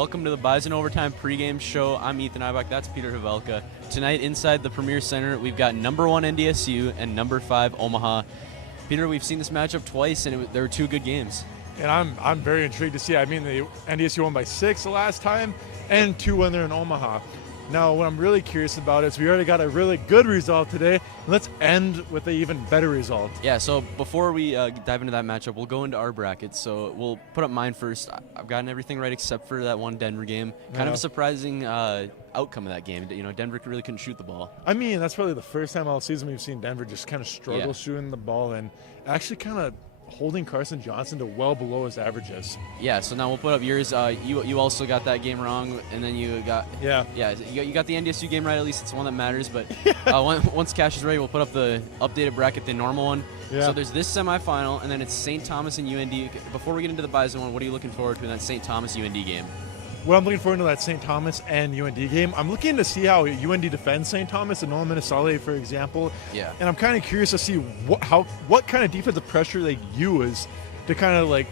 Welcome to the Bison Overtime pregame show. I'm Ethan Eibach. That's Peter Havelka. Tonight, inside the Premier Center, we've got number 1 NDSU and number 5 Omaha. Peter, we've seen this matchup twice, and there were 2 good games. And I'm very intrigued to see. I mean, the NDSU won by 6 the last time, and 2 when they're in Omaha. Now, what I'm really curious about is we already got a really good result today. Let's end with an even better result. Yeah, so before we dive into that matchup, we'll go into our brackets. So we'll put up mine first. I've gotten everything right except for that one Denver game. Kind of a surprising outcome of that game. You know, Denver really couldn't shoot the ball. I mean, that's probably the first time all season we've seen Denver just kind of struggle shooting the ball and actually kind of holding Carson Johnson to well below his averages. Yeah, so now we'll put up yours. You also got that game wrong, and then you got you got the NDSU game right. At least it's the one that matters. But once Cash is ready, we'll put up the updated bracket, the normal one. Yeah. So there's this semifinal, and then it's St. Thomas and UND. Before we get into the Bison one, what are you looking forward to in that St. Thomas UND game? Well, I'm looking forward to that St. Thomas and UND game. I'm looking to see how UND defends St. Thomas and Nolan Minnesota, for example. Yeah. And I'm kind of curious to see what kind of defensive pressure they use to kind of like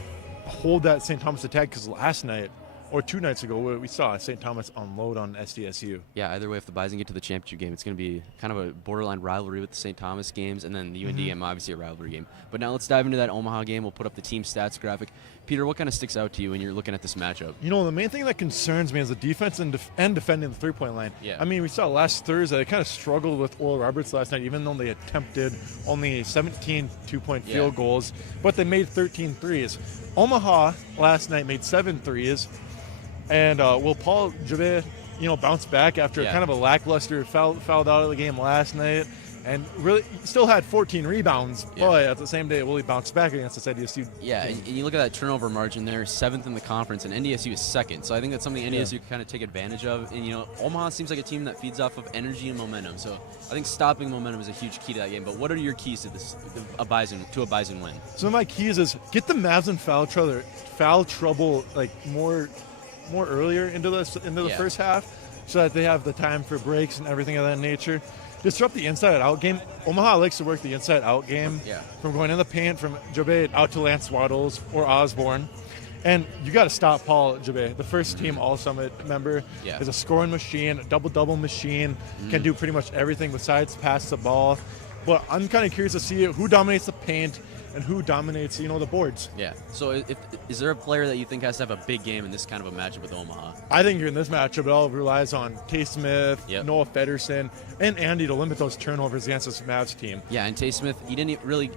hold that St. Thomas attack. Because last night, or 2 nights ago, we saw St. Thomas unload on SDSU. Yeah, either way, if the Bison get to the championship game, it's going to be kind of a borderline rivalry with the St. Thomas games, and then the UND game, obviously a rivalry game. But now let's dive into that Omaha game. We'll put up the team stats graphic. Peter, what kind of sticks out to you when you're looking at this matchup? You know, the main thing that concerns me is the defense and defending the three-point line. Yeah. I mean, we saw last Thursday, they kind of struggled with Oral Roberts last night, even though they attempted only 17 two-point field goals, but they made 13 threes. Omaha last night made 7 threes. And will Paul Jabé, bounce back after kind of a lackluster fouled out of the game last night, and really still had 14 rebounds, but at the same day, will he bounce back against this NDSU? Yeah, and you look at that turnover margin there, 7th in the conference, and NDSU is 2nd. So I think that's something NDSU can kind of take advantage of. And Omaha seems like a team that feeds off of energy and momentum. So I think stopping momentum is a huge key to that game. But what are your keys to a Bison win? So my keys is get the Mavs in foul trouble like more earlier into the first half, so that they have the time for breaks and everything of that nature. Disrupt the inside-out game. Omaha likes to work the inside-out game from going in the paint from Jabé out to Lance Waddles or Osborne. And you got to stop Paul Jabé. The first team All-Summit member is a scoring machine, a double-double machine, can do pretty much everything besides pass the ball. But I'm kind of curious to see who dominates the paint and who dominates, the boards. Yeah. So is there a player that you think has to have a big game in this kind of a matchup with Omaha? I think in this matchup, it all relies on Tay Smith, Noah Feddersen, and Andy to limit those turnovers against this Mavs team. Yeah, and Tay Smith, he didn't really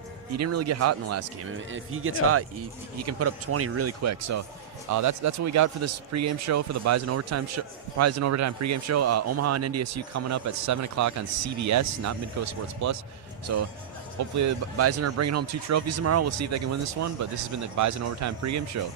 get hot in the last game. I mean, if he gets hot, he can put up 20 really quick. So that's what we got for this pregame show for the Bison Overtime pregame show. Omaha and NDSU coming up at 7 o'clock on CBS, not Midcoast Sports Plus. So hopefully the Bison are bringing home 2 trophies tomorrow. We'll see if they can win this one. But this has been the Bison Overtime pregame show.